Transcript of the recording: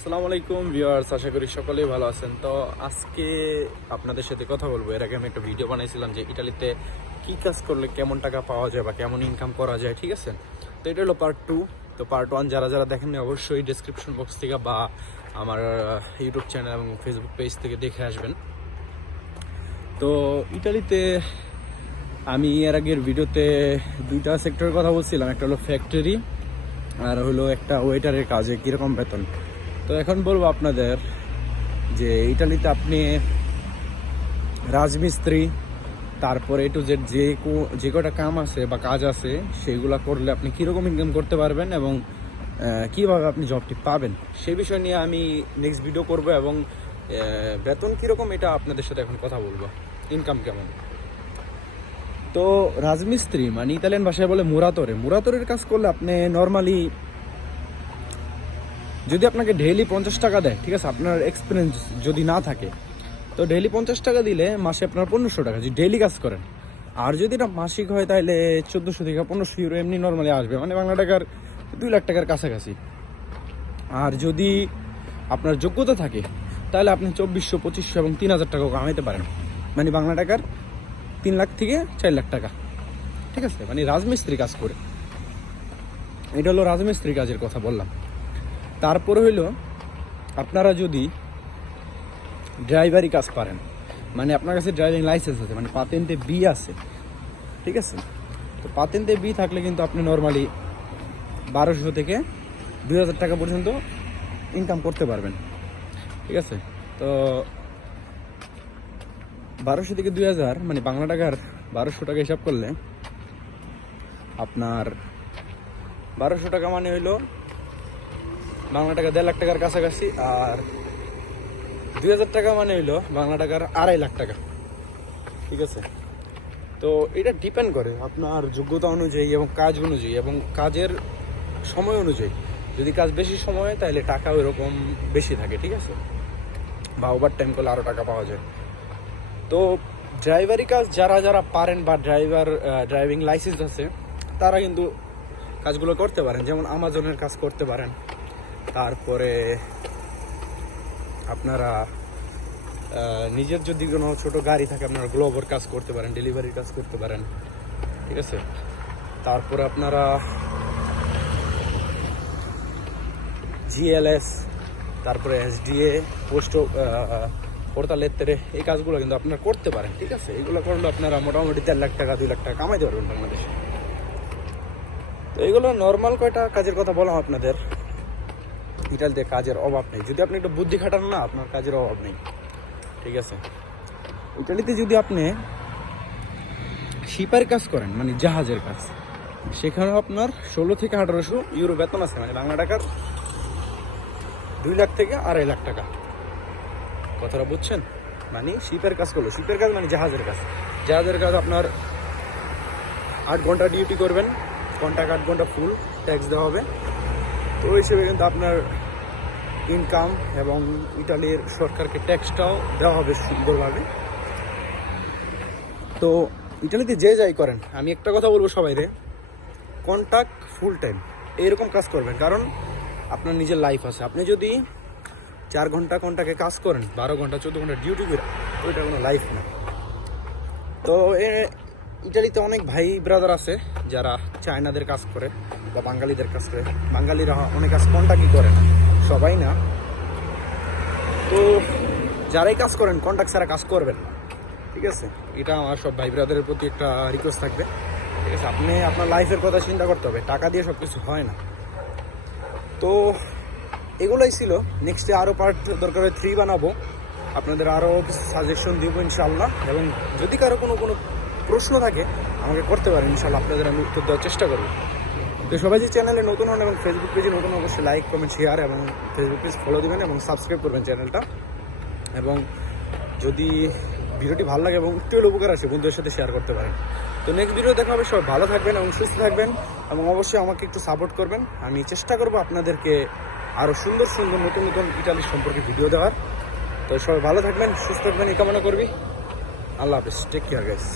আসসালামু আলাইকুম ভিউয়ার্স, আশা করি সকলেই ভালো আছেন। তো আজকে আপনাদের সাথে কথা বলবো। এর আগে আমি একটা ভিডিও বানাইছিলাম যে ইটালিতে কী কাজ করলে কেমন টাকা পাওয়া যায় বা কেমন ইনকাম করা যায়, ঠিক আছে? তো এটা হলো পার্ট 2। তো পার্ট 1 যারা যারা দেখেননি অবশ্যই ডেসক্রিপশন বক্স থেকে বা আমার ইউটিউব চ্যানেল এবং ফেসবুক পেজ থেকে দেখে আসবেন। তো ইটালিতে আমি এর আগের ভিডিওতে দুইটা সেক্টরের কথা বলছিলাম, একটা হলো ফ্যাক্টরি আর হলো একটা ওয়েটারের কাজে কীরকম বেতন। তো এখন বলবো আপনাদের যে ইটালিতে আপনি রাজমিস্ত্রি, তারপরে টু জেড যে কটা কাম আছে বা কাজ আছে সেগুলো করলে আপনি কীরকম ইনকাম করতে পারবেন এবং কীভাবে আপনি জবটি পাবেন সেই বিষয় নিয়ে আমি নেক্সট ভিডিও করব এবং বেতন কীরকম এটা আপনাদের সাথে এখন কথা বলবো, ইনকাম কেমন। তো রাজমিস্ত্রি মানে ইতালিয়ান ভাষায় বলে মুরাতরের কাজ করলে আপনি নর্মালি যদি আপনাকে ডেইলি 50 টাকা দেয়, ঠিক আছে, আপনার এক্সপিরিয়েন্স যদি না থাকে তো ডেইলি 50 টাকা দিলে মাসে আপনার 1500 টাকা যদি ডেইলি কাজ করেন। আর যদি এটা মাসিক হয় তাহলে 1400 থেকে 1500 ইউরো এমনি নর্মালি আসবে, মানে বাংলা টাকার 2 লাখ টাকার কাছাকাছি। আর যদি আপনার যোগ্যতা থাকে তাহলে আপনি 2400, 2500 এবং 3000 টাকাও কামাইতে পারেন, মানে বাংলা টাকার 3 লাখ থেকে 4 লাখ টাকা, ঠিক আছে, মানে রাজমিস্ত্রি কাজ করে। এটা হলো রাজমিস্ত্রি কাজের কথা বললাম। তারপরে হইলো আপনারা যদি ড্রাইভারি কাজ পারেন, মানে আপনার কাছে ড্রাইভিং লাইসেন্স আছে, মানে পাতেন্টে বি আছে, ঠিক আছে। তো পাতেন্টে বি থাকলে কিন্তু আপনি নর্মালি 1200 থেকে 2000 টাকা পর্যন্ত ইনকাম করতে পারবেন, ঠিক আছে। তো 1200 থেকে 2000 মানে বাংলা টাকার 1200 টাকা হিসাব করলে আপনার 1200 টাকা মানে হইলো বাংলা টাকা 1.5 লাখ টাকার কাছাকাছি। আর 2000 টাকা মানে হইলো বাংলা টাকার 2.5 লাখ টাকা, ঠিক আছে। তো এটা ডিপেন্ড করে আপনার যোগ্যতা অনুযায়ী এবং কাজ অনুযায়ী এবং কাজের সময় অনুযায়ী। যদি কাজ বেশি সময় হয় তাহলে টাকা ওইরকম বেশি থাকে, ঠিক আছে, বা ওভার টাইম করলে আরও টাকা পাওয়া যায়। তো ড্রাইভারি কাজ যারা যারা পারেন বা ড্রাইভিং লাইসেন্স আছে তারা কিন্তু কাজগুলো করতে পারেন, যেমন আমাজনের কাজ করতে পারেন। তারপরে আপনারা নিজের যদি কোনো ছোটো গাড়ি থাকে আপনারা গ্লোভর কাজ করতে পারেন, ডেলিভারির কাজ করতে পারেন, ঠিক আছে। তারপরে আপনারা জিএলএস, তারপরে এসডিএ, পোর্তালেত্তেরে, এই কাজগুলো কিন্তু আপনারা করতে পারেন, ঠিক আছে। এগুলো করলে আপনারা মোটামুটি 4 লাখ টাকা 2 লাখ টাকা কামাইতে পারবেন বাংলাদেশে। তো এইগুলো নর্মাল কয়টা কাজের কথা বললাম আপনাদের। ইটালিতে কাজের অভাব নেই, যদি আপনি একটু বুদ্ধি খাটান না আপনার কাজের অভাব নেই, ঠিক আছে। ইটালিতে যদি আপনি শিপার কাজ করেন মানে জাহাজের কাজ, সেখানেও আপনার 16 থেকে 1800 ইউরো বেতন আছে, মানে বাংলা টাকার 2 লাখ থেকে 2.5 লাখ টাকা। কথাটা বুঝছেন? মানে শিপের কাজ করলো, শিপের কাজ মানে জাহাজের কাজ আপনার 8 ঘন্টা ডিউটি করবেন, ঘন্টাকে 8 ঘন্টা ফুল ট্যাক্স দেওয়া হবে। তো ওই হিসেবে কিন্তু আপনার ইনকাম এবং ইটালির সরকারকে ট্যাক্সটাও দেওয়া হবে সুন্দরভাবে। তো ইটালিতে যে যাই করেন, আমি একটা কথা বলবো সবাইরে, কন্ট্রাক্ট ফুল টাইম এইরকম কাজ করবেন, কারণ আপনার নিজের লাইফ আছে। আপনি যদি 4 ঘন্টা কন্ট্রাক্টে কাজ করেন, 12 ঘন্টা 14 ঘন্টা ডিউটি করে, ওইটা কোনো লাইফ না। তো ইটালিতে অনেক ভাই ব্রাদার আছে যারা চায়নাদের কাজ করে বা বাঙালিদের কাজ করে। বাঙালিরা অনেক কাজ কন্ট্রাক্টই করে না, সবাই না। তো যারাই কাজ করেন কন্ট্রাক্ট ছাড়া কাজ করবেন না, ঠিক আছে। এটা আমার সব ভাই ব্রাদারের প্রতি একটা রিকোয়েস্ট থাকবে, ঠিক আছে। আপনি আপনার লাইফের কথা চিন্তা করতে হবে, টাকা দিয়ে সব কিছু হয় না। তো এগুলোই ছিল। নেক্সটে আরও পার্ট দরকার হয় 3 বানাবো, আপনাদের আরও কিছু সাজেশন দিব ইনশাল্লাহ। এবং যদি কারো কোনো প্রশ্ন থাকে আমাকে করতে পারেন, ইনশাল্লাহ আপনাদের আমি উত্তর দেওয়ার চেষ্টা করব। তো সবাই যে চ্যানেলে নতুন হন এবং ফেসবুক পেজে নতুন, অবশ্যই লাইক কমেন্ট শেয়ার এবং ফেসবুক পেজ ফলো দেবেন এবং সাবস্ক্রাইব করবেন চ্যানেলটা। এবং যদি ভিডিওটি ভালো লাগে এবং একটু উপকার আসে বন্ধুদের সাথে শেয়ার করতে পারেন। তো নেক্সট ভিডিও দেখা হবে। সবাই ভালো থাকবেন এবং সুস্থ থাকবেন এবং অবশ্যই আমাকে একটু সাপোর্ট করবেন। আমি চেষ্টা করবো আপনাদেরকে আরও সুন্দর সুন্দর নতুন নতুন ইটালির সম্পর্কে ভিডিও দেওয়ার। তো সবাই ভালো থাকবেন, সুস্থ থাকবেন এই কামনা করবি। আল্লাহ হাফেজ, টেক কেয়ার গাইস।